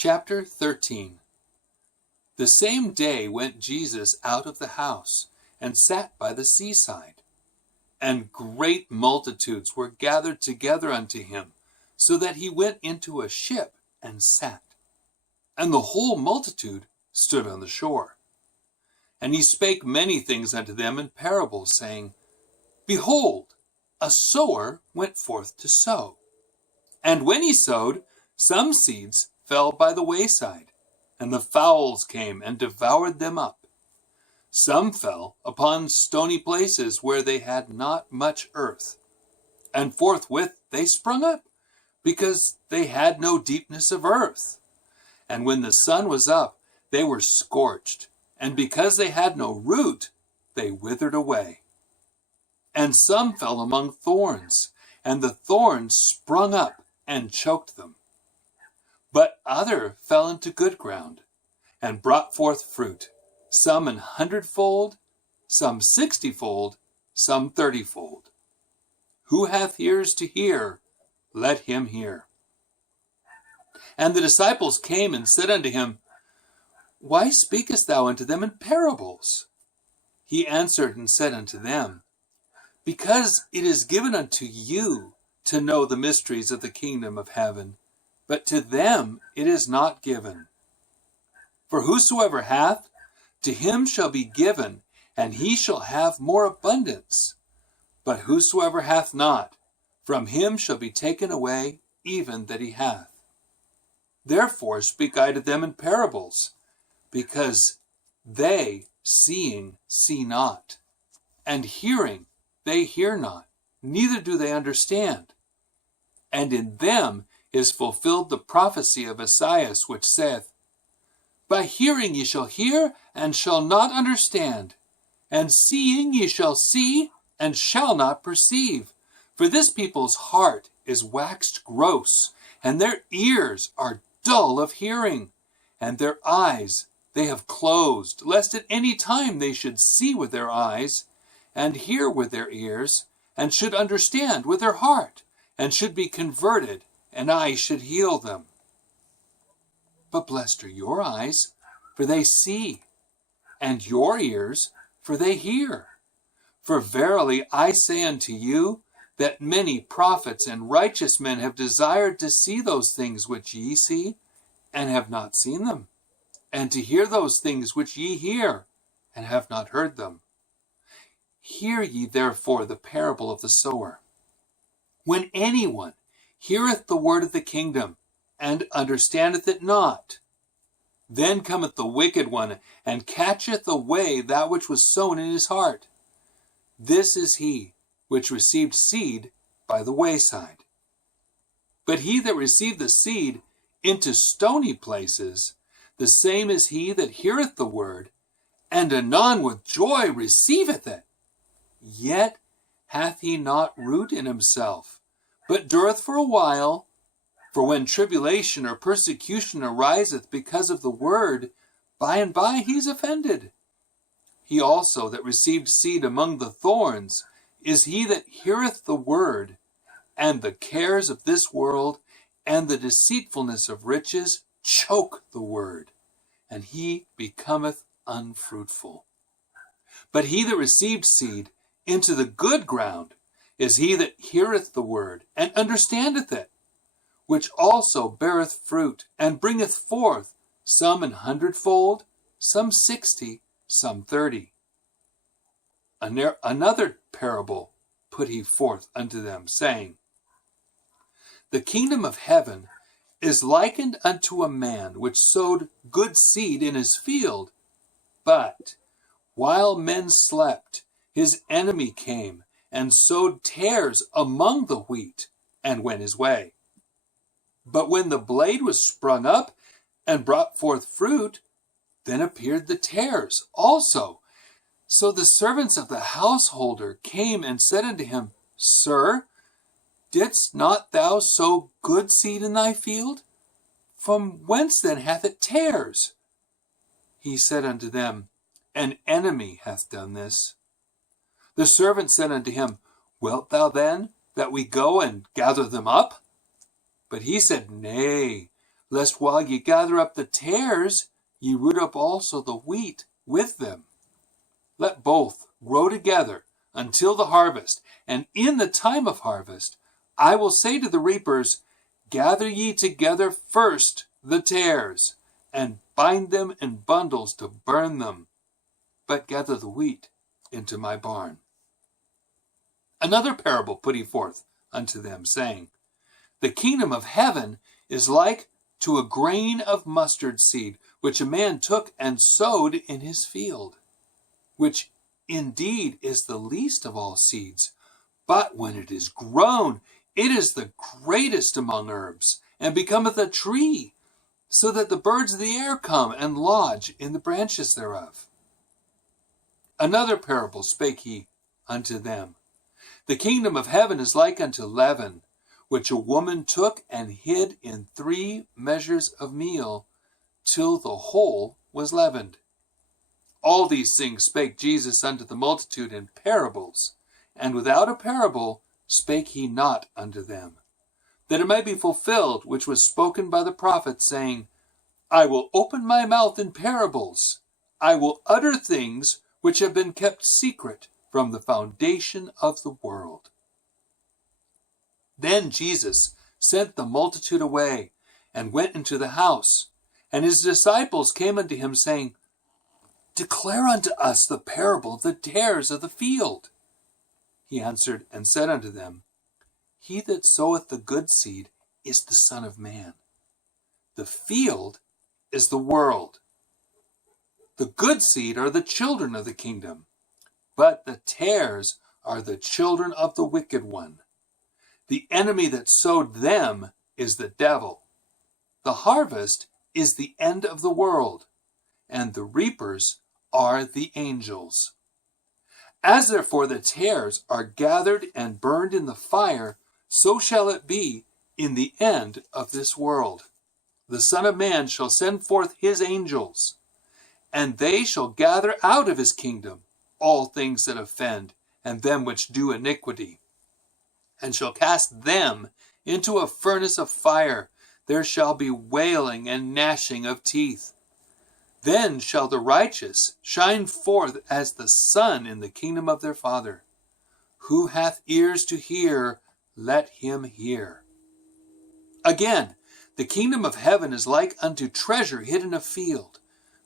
Chapter 13. The same day went Jesus out of the house, and sat by the seaside. And great multitudes were gathered together unto him, so that he went into a ship, and sat. And the whole multitude stood on the shore. And he spake many things unto them in parables, saying, Behold, a sower went forth to sow. And when he sowed, some seeds fell by the wayside, and the fowls came and devoured them up. Some fell upon stony places where they had not much earth, and forthwith they sprung up, because they had no deepness of earth. And when the sun was up, they were scorched, and because they had no root, they withered away. And some fell among thorns, and the thorns sprung up and choked them. But other fell into good ground, and brought forth fruit, some 100-fold, some 60-fold, some 30-fold. Who hath ears to hear, let him hear. And the disciples came and said unto him, Why speakest thou unto them in parables? He answered and said unto them, Because it is given unto you to know the mysteries of the kingdom of heaven, but to them it is not given. For whosoever hath, to him shall be given, and he shall have more abundance. But whosoever hath not, from him shall be taken away even that he hath. Therefore speak I to them in parables, because they, seeing, see not, and hearing, they hear not, neither do they understand. And in them is fulfilled the prophecy of Esaias, which saith, By hearing ye shall hear, and shall not understand, and seeing ye shall see, and shall not perceive. For this people's heart is waxed gross, and their ears are dull of hearing, and their eyes they have closed, lest at any time they should see with their eyes, and hear with their ears, and should understand with their heart, and should be converted, and I should heal them. But blessed are your eyes, for they see, and your ears, for they hear. For verily I say unto you, that many prophets and righteous men have desired to see those things which ye see, and have not seen them, and to hear those things which ye hear, and have not heard them. Hear ye therefore the parable of the sower. When anyone heareth the word of the kingdom, and understandeth it not, then cometh the wicked one, and catcheth away that which was sown in his heart. This is he which received seed by the wayside. But he that received the seed into stony places, the same is he that heareth the word, and anon with joy receiveth it. Yet hath he not root in himself, but dureth for a while. For when tribulation or persecution ariseth because of the word, by and by he is offended. He also that received seed among the thorns is he that heareth the word, and the cares of this world and the deceitfulness of riches choke the word, and he becometh unfruitful. But he that received seed into the good ground is he that heareth the word, and understandeth it, which also beareth fruit, and bringeth forth some 100-fold, some 60, some 30. Another parable put he forth unto them, saying, The kingdom of heaven is likened unto a man which sowed good seed in his field, but while men slept, his enemy came and sowed tares among the wheat, and went his way. But when the blade was sprung up and brought forth fruit, then appeared the tares also. So the servants of the householder came and said unto him, Sir, didst not thou sow good seed in thy field? From whence then hath it tares? He said unto them, An enemy hath done this. The servant said unto him, Wilt thou then that we go and gather them up? But he said, Nay, lest while ye gather up the tares, ye root up also the wheat with them. Let both grow together until the harvest, and in the time of harvest I will say to the reapers, gather ye together first the tares, and bind them in bundles to burn them, but gather the wheat into my barn. Another parable put he forth unto them, saying, the kingdom of heaven is like to a grain of mustard seed, which a man took and sowed in his field, which indeed is the least of all seeds, but when it is grown, it is the greatest among herbs, and becometh a tree, so that the birds of the air come and lodge in the branches thereof. Another parable spake he unto them. The kingdom of heaven is like unto leaven, which a woman took and hid in 3 measures of meal, till the whole was leavened. All these things spake Jesus unto the multitude in parables, and without a parable spake he not unto them, that it might be fulfilled which was spoken by the prophet, saying, I will open my mouth in parables, I will utter things which have been kept secret from the foundation of the world. Then Jesus sent the multitude away, and went into the house. And his disciples came unto him, saying, declare unto us the parable of the tares of the field. He answered and said unto them, he that soweth the good seed is the Son of Man. The field is the world. The good seed are the children of the kingdom, but the tares are the children of the wicked one. The enemy that sowed them is the devil. The harvest is the end of the world, and the reapers are the angels. As therefore the tares are gathered and burned in the fire, so shall it be in the end of this world. The Son of Man shall send forth his angels, and they shall gather out of his kingdom all things that offend, and them which do iniquity, and shall cast them into a furnace of fire. There shall be wailing and gnashing of teeth. Then shall the righteous shine forth as the sun in the kingdom of their Father. Who hath ears to hear, let him hear. Again, the kingdom of heaven is like unto treasure hid in a field,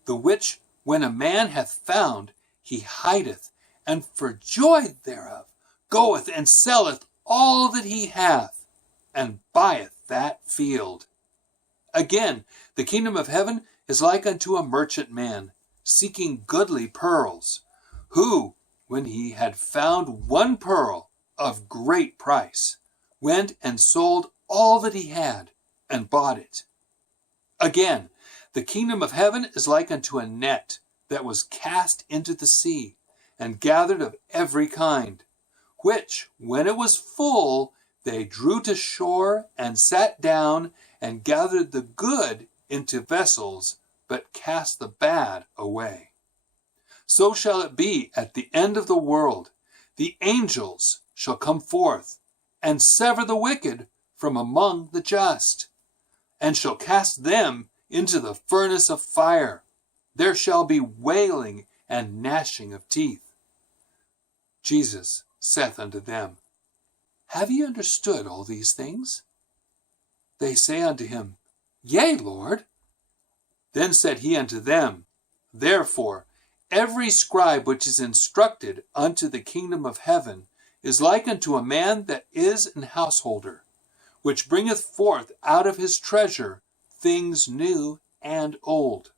the which when a man hath found, he hideth, and for joy thereof goeth and selleth all that he hath, and buyeth that field. Again, the kingdom of heaven is like unto a merchant man, seeking goodly pearls, who, when he had found one pearl of great price, went and sold all that he had, and bought it. Again, the kingdom of heaven is like unto a net that was cast into the sea, and gathered of every kind, which, when it was full, they drew to shore, and sat down, and gathered the good into vessels, but cast the bad away. So shall it be at the end of the world. The angels shall come forth, and sever the wicked from among the just, and shall cast them into the furnace of fire. There shall be wailing and gnashing of teeth. Jesus saith unto them, have ye understood all these things? They say unto him, Yea, Lord. Then said he unto them, Therefore every scribe which is instructed unto the kingdom of heaven is like unto a man that is an householder, which bringeth forth out of his treasure things new and old.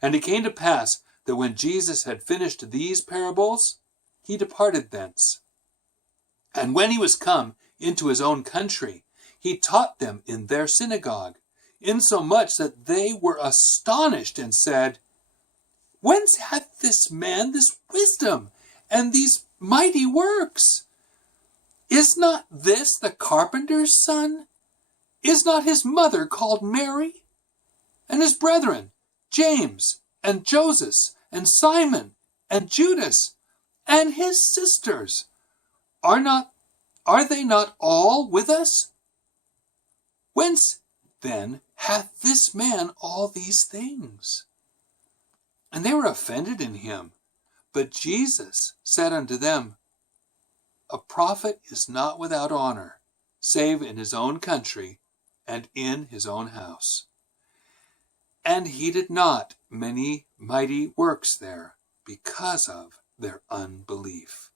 And it came to pass that when Jesus had finished these parables, he departed thence. And when he was come into his own country, he taught them in their synagogue, insomuch that they were astonished, and said, Whence hath this man this wisdom, and these mighty works? Is not this the carpenter's son? Is not his mother called Mary? And his brethren, James, and Joseph, and Simon, and Judas, and his sisters, are they not all with us? Whence then hath this man all these things? And they were offended in him. But Jesus said unto them, A prophet is not without honor, save in his own country and in his own house. And he did not many mighty works there, because of their unbelief.